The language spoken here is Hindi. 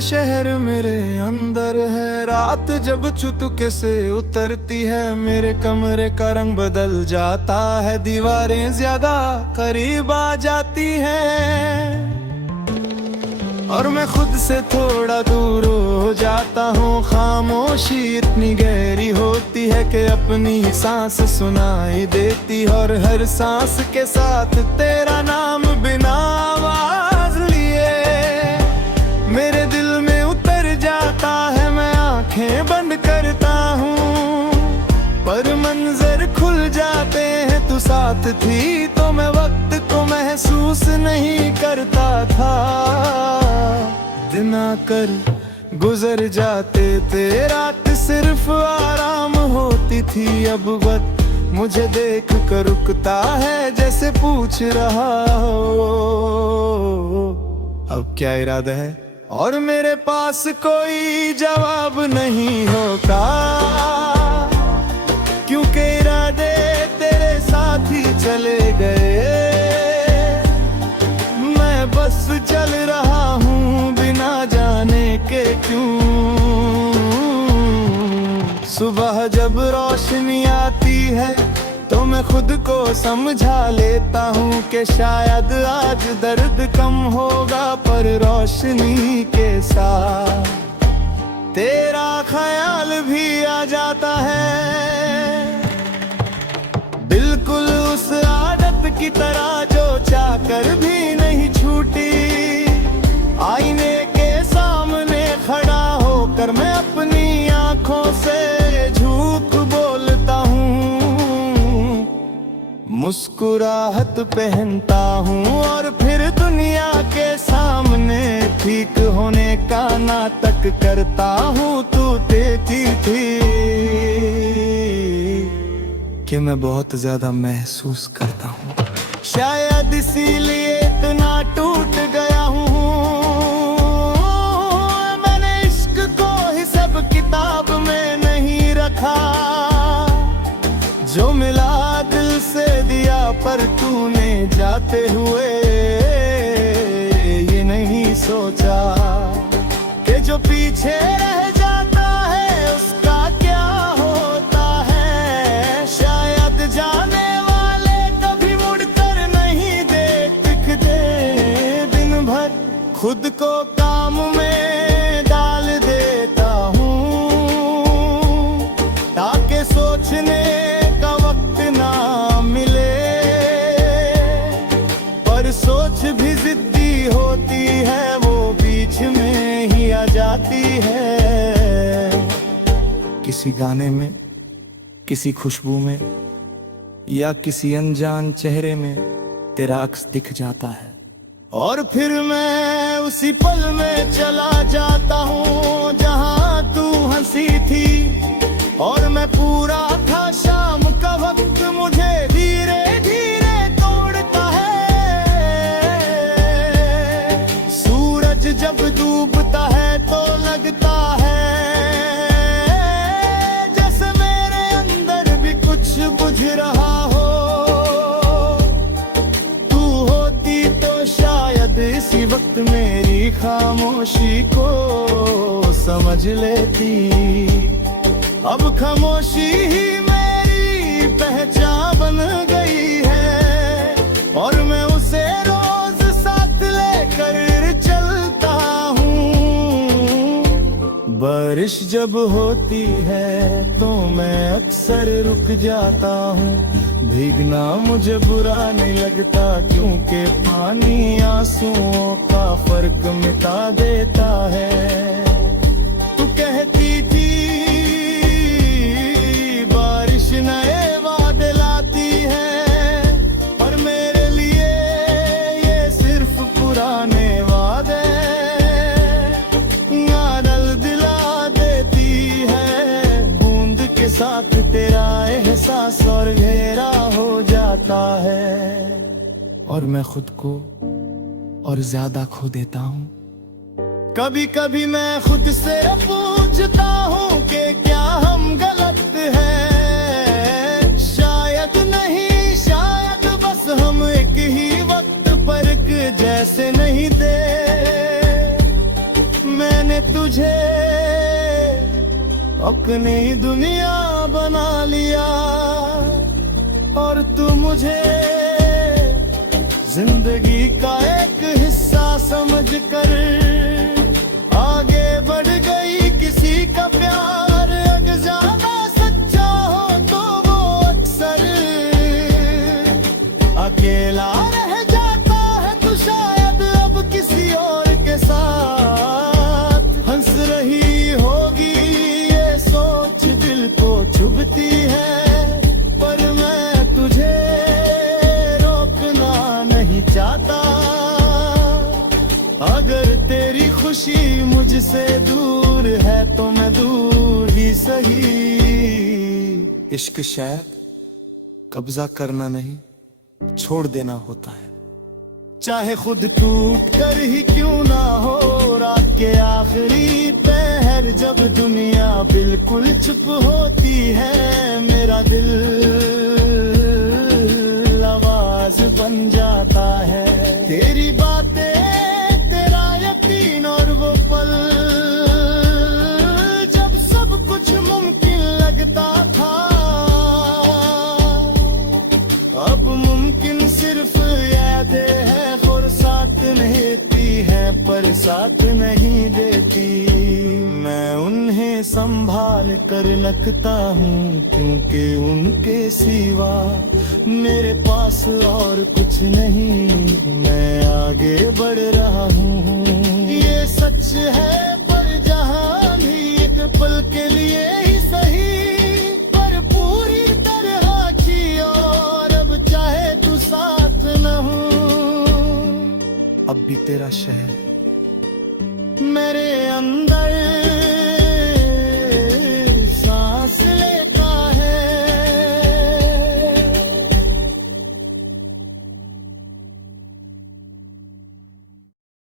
शहर मेरे अंदर है। रात जब चुपके से उतरती है, मेरे कमरे का रंग बदल जाता है। दीवारें ज्यादा करीब आ जाती हैं और मैं खुद से थोड़ा दूर हो जाता हूँ। खामोशी इतनी गहरी होती है कि अपनी ही सांस सुनाई देती, और हर सांस के साथ तेरा नाम बिना आवाज लिए मेरे दिल में उतर जाता है। मैं आंखें बंद करता हूँ पर मंजर खुल जाते हैं। तू साथ थी तो मैं वक्त को महसूस नहीं करता था। दिन आकर गुजर जाते थे, रात सिर्फ आराम होती थी। अब वक्त मुझे देख कर रुकता है, जैसे पूछ रहा हो अब क्या इरादा है। और मेरे पास कोई जवाब नहीं होता, क्योंकि इरादे तेरे साथ ही चले गए। मैं बस चल रहा हूँ बिना जाने के क्यों। सुबह जब रोशनी आती है तो मैं खुद को समझा लेता हूँ कि शायद आज दर्द कम होगा, पर रोशनी के साथ तेरा ख्याल भी आ जाता है। बिल्कुल उस आदत की तरह जो चाहकर भी नहीं छूटी। आईने के सामने खड़ा होकर मैं अपनी आंखों से झूठ बोलता हूँ। मुस्कुराहट पहनता हूँ और फिर दुनिया के सामने ठीक होने का नाटक करता हूँ। तू देती थी कि मैं बहुत ज्यादा महसूस करता हूँ, शायद इसीलिए इतना टूट गया हूँ। मैंने इश्क को ही सब किताब में नहीं रखा, जो मिला दिल से दिया, पर तूने जाते हुए ये नहीं सोचा कि जो पीछे रह जाता है उसका क्या होता है। शायद जाने वाले कभी मुड़कर नहीं देखते। दिन भर खुद को काम में डाल देता हूँ ताकि सोचने का वक्त ना मिले, पर सोच भी जिद्दी होती है, वो बीच में ही आ जाती है। किसी गाने में, किसी खुशबू में या किसी अनजान चेहरे में तेरा अक्स दिख जाता है, और फिर मैं उसी पल में चला जाता हूँ जहाँ तू हंसी थी और मैं पूरा था। शाम का वक्त मुझे धीरे धीरे तोड़ता है। सूरज जब डूबता है तो लगता है जैसे मेरे अंदर भी कुछ बुझ रहा हो। तू होती तो शायद इसी वक्त मेरी खामोशी को समझ लेती। अब खामोशी ही मेरी पहचान बन गई है और मैं उसे रोज साथ लेकर चलता हूँ। बारिश जब होती है तो मैं अक्सर रुक जाता हूँ। भीगना मुझे बुरा नहीं लगता, क्योंकि पानी आंसुओं का फर्क मिटा देता है। तू कहती थी बारिश नए वादे लाती है, पर मेरे लिए ये सिर्फ पुराने वादे याद दिला देती है। बूंद के साथ तेरा एहसास और घेरा हो जाता है, और मैं खुद को और ज्यादा खो देता हूँ। कभी कभी मैं खुद से पूछता हूँ कि क्या हम गलत हैं। शायद नहीं, शायद बस हम एक ही वक्त पर एक जैसे नहीं थे। मैंने अपनी दुनिया बना लिया, और तू मुझे जिंदगी का एक हिस्सा समझकर आगे बढ़ गई। किसी का प्यार अगर ज्यादा सच्चा हो तो वो अक्सर अकेला रह जाता है। तो शायद अब किसी और के साथ हंस रही होगी, ये सोच दिल को चुभती है। पर मैं तुझे रोकना नहीं चाहता, अगर तेरी खुशी मुझसे दूर है तो मैं दूर ही सही। इश्क शायद कब्जा करना नहीं, छोड़ देना होता है, चाहे खुद टूट कर ही क्यों ना हो। रात के आखिरी पहर जब दुनिया बिल्कुल चुप होती है, मेरा दिल आवाज बन जाता है। तेरी बातें, तेरा यकीन और वो पल जब सब कुछ मुमकिन लगता था, अब मुमकिन सिर्फ यादें हैं। और साथ देती है पर साथ नहीं देती। मैं उन्हें संभाल कर रखता हूँ, क्योंकि उनके सिवा मेरे पास और कुछ नहीं। मैं आगे बढ़ रहा हूँ, ये सच है, पर जहाँ भी एक पल के लिए ही सही, पर पूरी तरह की। और अब चाहे तू साथ न हो, अब भी तेरा शहर